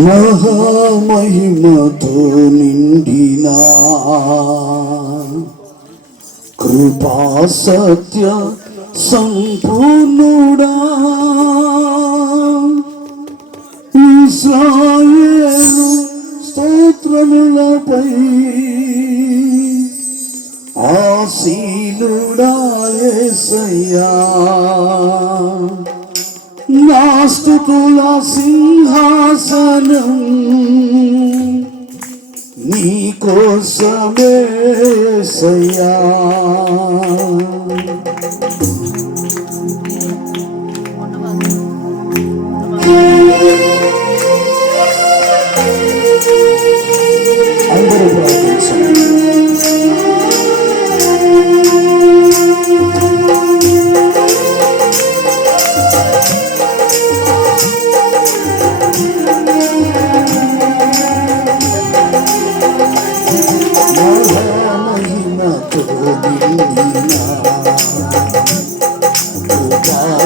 మహామహిమతో నిండిన కృపా సత్య సంపూర్ణుడా ఇశ్రాయేలు స్తోత్రములపై ఆసీనుడా యేసయ్యా నా స్తుతుల సింహాసనం నీ కోసమే యేసయ్యా. అందరూ ప్రార్థించండి.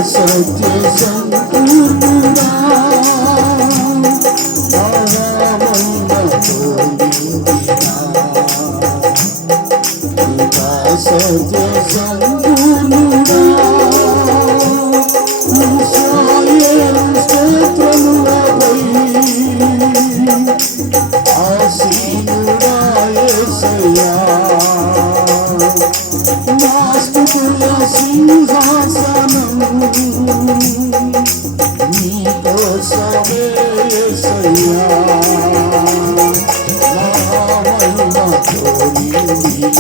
సత్య సంపూర్ణుడా సత్య సంపూర్ణుడా స్తోత్రములపై ఆసీనుడా యేసయ్యా నా స్తుతుల సింహాసనం నీ కోసమే యేసయ్యా. నా మహిమతో నిండిన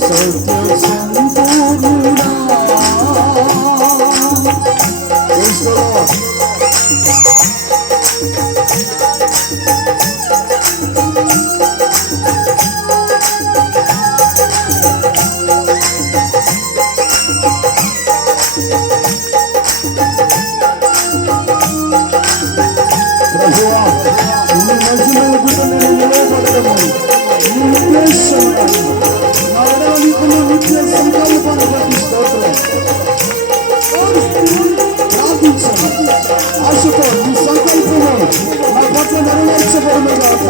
సత్య సంపూర్ణుడా. ఆశతో ఈ సంకల్పము నా పట్ల నెరవేర్చబడును గాక.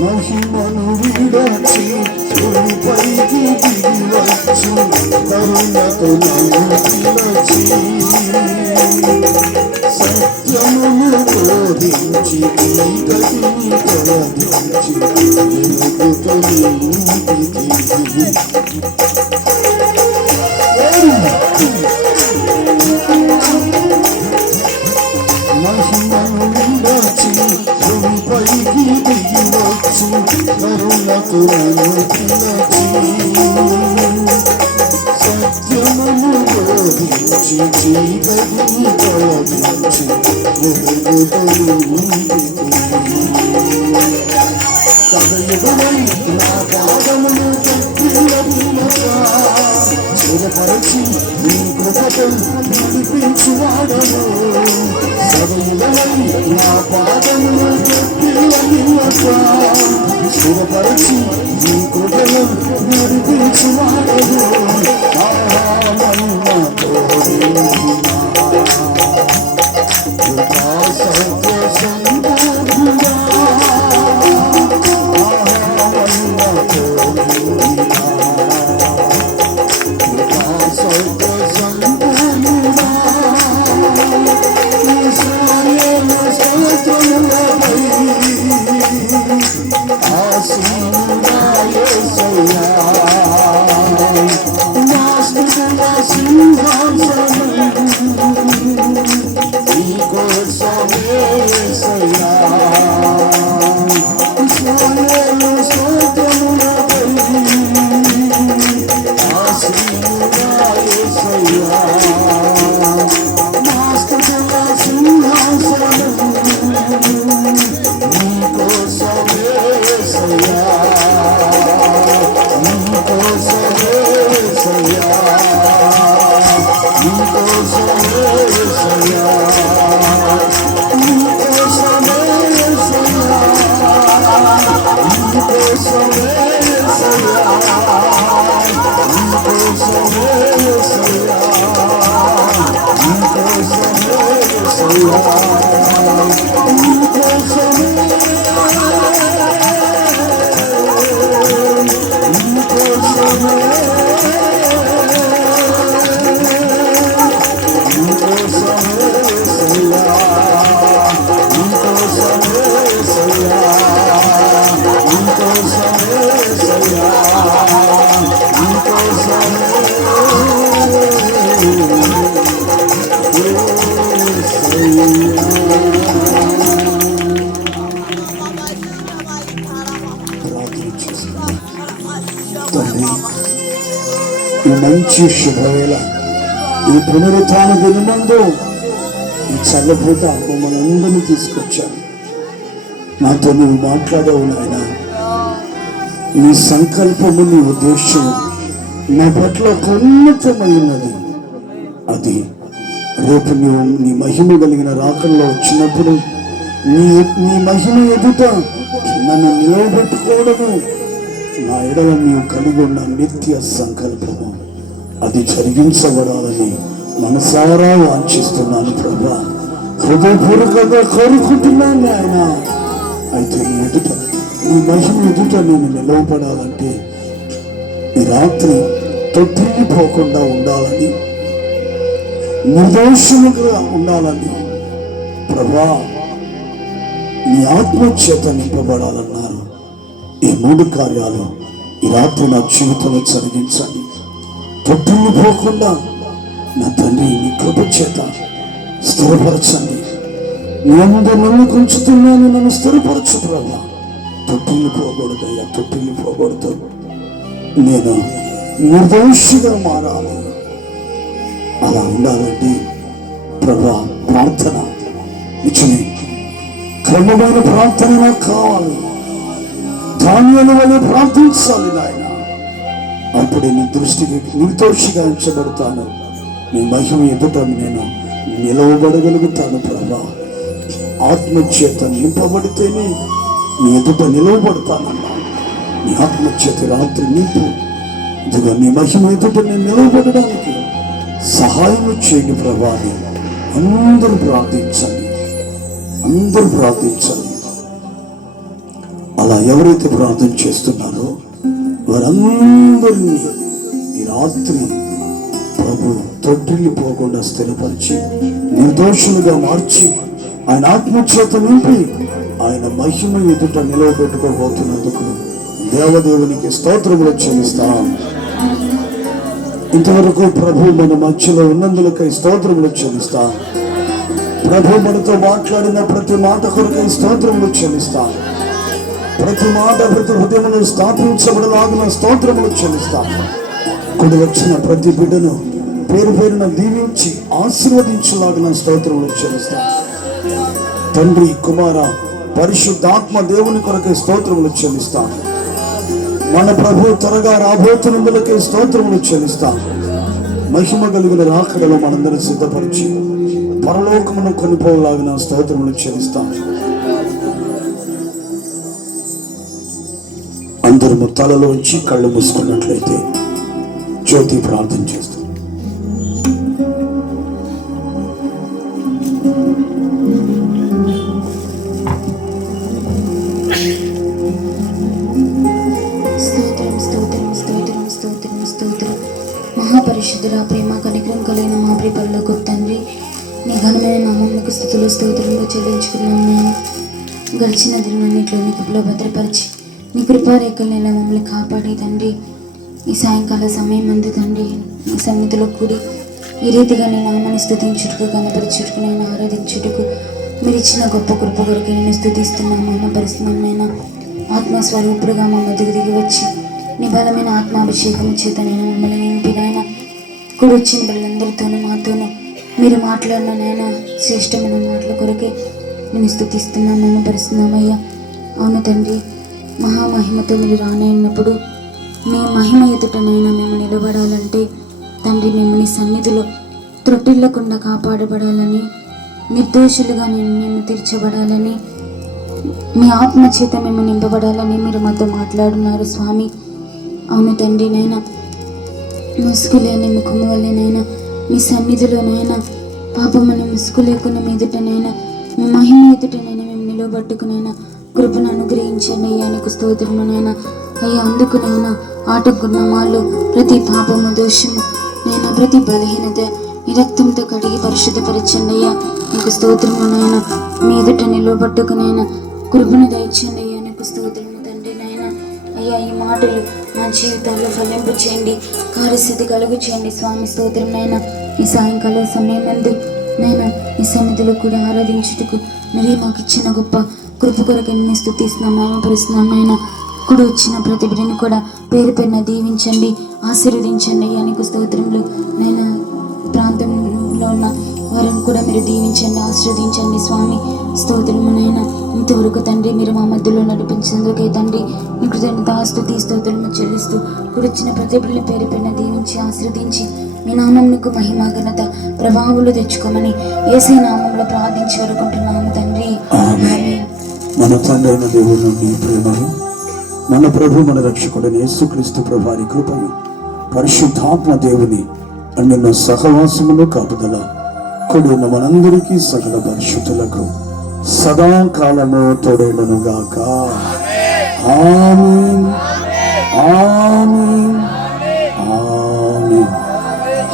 మహిమను విడచి పైకి దిగివచ్చు కరుణతో నన్ను పిలచి సత్యమును బోధించి గతిని తొలగించి వెలుగుతో నింపితివి. మహిమను విడచి పైకి దిగివచ్చు కరుణతో నన్ను పిలచి సత్యమును బోధించి జీవని తొలగించి వెలుగుతో నింపితివి. సదయుగమై నా పాదమును స్థిరపరచి నీ కృపతో నడిపించువాడము. సదయుగమై నా పాదమును స్థిరపరచి నీ కృపలో నడిపించువాడము. సత్య సంపూర్ణుడా ఆసీనుడా యేసయ్యా నా స్తుతుల సింహాసనం నీ కోసమే యేసయ్యా. ఇశ్రాయేలు స్తోత్రములపై ఆసీనుడా యేసయ్యా నా స్తుతుల సింహాసనం నీ కోసమే యేసయ్యా నీ కోసమే యేసయ్యా నీ కోసమే యేసయ్యా నీ కోసమే యేసయ్యా. తండ్రి, ఈ మంచి శుభవేళ, ఈ పునరుత్థాన దినమందు ఈ చల్లపూట మమ్మల్ని అందరినీ తీసుకొచ్చాను. నాతో నువ్వు మాట్లాడావు నాయన. నీ సంకల్పము, నీ ఉద్దేశము నా పట్ల ఉన్నతమైనది. అది రేపు నువ్వు నీ మహిమ కలిగిన రాకల్లో వచ్చినప్పుడు నీ మహిమ ఎదుట నన్ను నిలవబెట్టుకోవడము నా ఎడల నీవు కలిగి ఉన్న నిత్య సంకల్పము, అది జరిగించబడాలని మనసారా వాంఛిస్తున్నాను ప్రభా. హృదయపూర్వకంగా కోరుకుంటున్నాను ఆయన. అయితే నీ ఎదుట, నీ మహిమ ఎదుట నేను నిలవబడాలంటే ఈ రాత్రి తొట్టిల్లిపోకుండా ఉండాలని, నిర్దోషముగా ఉండాలని ప్రభా నీ ఆత్మచేత నింపబడాలన్నారు. ఈ 3 కార్యాలు ఈ రాత్రి నా జీవితంలో జరిగించాలి. తొట్టిల్లిపోకుండా నా తండ్రి నీ కృప చేత స్థిరపరచండి. నీ అందరూ నన్ను కొంచుతున్నాను, నన్ను స్థిరపరచు ప్రభా. తొట్టిల్లిపోకూడదయ్యా, తొట్టిల్లిపోకూడదు. నేను నిర్దోషిగా మారాలి. అలా ఉండాలంటే ప్రభా ప్రార్థన నిజమే, క్రమమైన ప్రార్థన నాకు కావాలి. ధాన్యాల వల్ల ప్రార్థించాలి నాయన. అప్పుడే నీ దృష్టికి నిర్దోషిగా ఎంచబడతాను. నీ మహిమ ఎదుట నేను నిలవబడగలుగుతాను ప్రభా. ఆత్మచేత నింపబడితేనే నీ ఎదుట నిలవబడతానన్నా. నీ ఆత్మచేత రాత్రి నింపు. ఇదిగో నీ మహిమ ఎదుట నేను నిలవబడడానికి సహాయం చేయండి ప్రభా. అందరూ ప్రార్థించండి, అందరూ ప్రార్థించండి. అలా ఎవరైతే ప్రార్థన చేస్తున్నారో వారందరినీ ఈ రాత్రి ప్రభు తొట్టిల్లిపోకుండా స్థిరపరిచి నిర్దోషులుగా మార్చి ఆయన ఆత్మచేత నింపి ఆయన మహిమ ఎదుట నిలవబెట్టుకోబోతున్నందుకు దేవదేవునికి స్తోత్రములు చెల్లిస్తాం. ఇంతవరకు ప్రభు మన మధ్యలో ఉన్నందులకై స్తోత్రములు చెల్లిస్తాం. ప్రభు మనతో మాట్లాడిన ప్రతి మాట కొరకై స్తోత్రములు చెల్లిస్తాం. ప్రతి మాట ప్రతి హృదయమును స్థాపించబడలాగిన స్తోత్రములు చెల్లిస్తాం. కొన్ని వచ్చిన ప్రతి బిడ్డను పేరు పేరున దీవించి ఆశీర్వదించలాగిన స్తోత్రములు చెల్లిస్తాం. తండ్రి, కుమార, పరిశుద్ధాత్మ దేవుని కొరకై స్తోత్రములు చెల్లిస్తాం. మన ప్రభు త్వరగా రాబోతున్నందులకే స్తోత్రములు చెల్లిస్తాం. మహిమ కలిగిన రాకడలో మనందరూ సిద్ధపరిచి పరలోకమును కొనిపోలాగిన స్తోత్రములు చెల్లిస్తాం. అందరూ తలలోంచి కళ్ళు మూసుకున్నట్లయితే జ్యోతి ప్రార్థన చేస్తాం. మహాపరిశుద్ధుల ప్రేమ కనికరం కలిగిన మా ప్రియ పరలోకపు తండ్రి, నీ ఘనమైన నామమునకు స్తుతులు స్తోత్రములు చెల్లించుకున్నాము. నేను గడిచిన దినన్నింటిలో నీ కృపలో భద్రపరిచి నీ కృపారేఖల్ని మమ్మల్ని కాపాడి తండ్రి, ఈ సాయంకాల సమయం అందు తండ్రి నీ సన్నిధిలో కూడి ఈ రీతిగా నీ నామాన్ని స్తుతించుటకు, కనపరచుటకు, నేను ఆరాధించుటకు మీరు ఇచ్చిన గొప్ప కృప కొరకు నేను స్తుతిస్తున్నాను. మహిమపరుస్తున్నాను. ఆత్మస్వరూపుడుగా మా మధ్యకు దిగి వచ్చి నీ బలమైన ఆత్మాభిషేకం చేత నేను మమ్మల్ని నింపినైనా కూడా వచ్చిన పిల్లలందరితోనూ మాతోనూ మీరు మాట్లాడిన నైనా శ్రేష్టమైన మాటల కొరకే నేను స్తుతిస్తున్నాను, మహిమపరుస్తున్నామయ్యా. అవును తండ్రి, మహామహిమతో మీరు రానైనప్పుడు మీ మహిమ ఎదుటనైనా మేము నిలబడాలంటే తండ్రి, మేము నీ సన్నిధిలో త్రొట్టిల్లకుండా కాపాడబడాలని, నిర్దోషులుగా మేము తీర్చబడాలని, మీ ఆత్మచేత మేము నింపబడాలని మీరు మాతో మాట్లాడున్నారు స్వామి. అవును తండ్రి, నైనా ముసుగు లేని ముఖము వల్లనైనా మీ సన్నిధిలోనైనా పాపమని ముసుగు లేకుండా మీ ఎదుటనైనా మీ మహిమ ఎదుటనైనా మేము నిలబట్టుకునైనా కృపను అనుగ్రహించండి అయ్యా. నీకు స్తోత్రమునైనా అయ్యా. అందుకునైనా ఆటగున్నమాలు ప్రతి పాపము, దోషము నైనా ప్రతి బలహీనత ఈ రక్తంతో కడిగి పరిశుద్ధపరచండి అయ్యా. నీకు స్తోత్రమునైనా మీ ఎదుట నిలబట్టుకునైనా కృపను దయచేయండి అయ్యా. నీకు స్తోత్రము తండ్రి నాయన. అయ్యా ఈ మాటలు మా జీవితాల్లో ఫలింపు చేయండి, కార్యస్థితి కలుగు చేయండి స్వామి. స్తోత్రం నాయన. ఈ సాయంకాల సమయం నందు నేను ఈ సన్నిధిలో కూడా ఆరాధించుటకు మరి మాకు ఇచ్చిన గొప్ప కృప కొరకు అన్ని స్తుతిస్తున్నాం, మహిమపరుస్తున్నాం నాయన. కూడా వచ్చిన ప్రతి బిడ్డను కూడా పేరు పేరున దీవించండి, ఆశీర్వదించండి అయ్యా. నీకు స్తోత్రములు నేను ప్రాంతంలో ఉన్న వారిని కూడా మీరు దీవించండి, ఆశీర్వదించండి స్వామి. స్తోత్రము నాయన. ఇంతవరకు తండ్రి మీరు మా మధ్యలో నడిపించినందుకే తండ్రి మీ కృతజ్ఞత స్తుతి స్తోత్రము చెల్లిస్తూ కూడా వచ్చిన ప్రతి బిడ్డని పేరు పేరున దీవించి ఆశీర్వదించి మీ నామమునకు మహిమ ఘనత ప్రభావాలు తెచ్చుకోమని యేసయ్య నామములో ప్రార్థించి వేడుకుంటున్నాము తండ్రి. ఆమేన్. మన తండ్రి అయిన దేవుని నుండి ప్రేమను, మన ప్రభు మన రక్షకుడైన యేసుక్రీస్తు ప్రభువారి కృపను, పరిశుద్ధాత్మ దేవుని అన్నిన్న సహవాసమును కాపుదల కూడిన మనందరికీ సకల పరిశుద్ధులకు సదాకాలము తోడేలను గాక. ఆమేన్, ఆమేన్, ఆమేన్.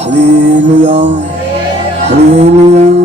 హల్లెలూయా, హల్లెలూయా.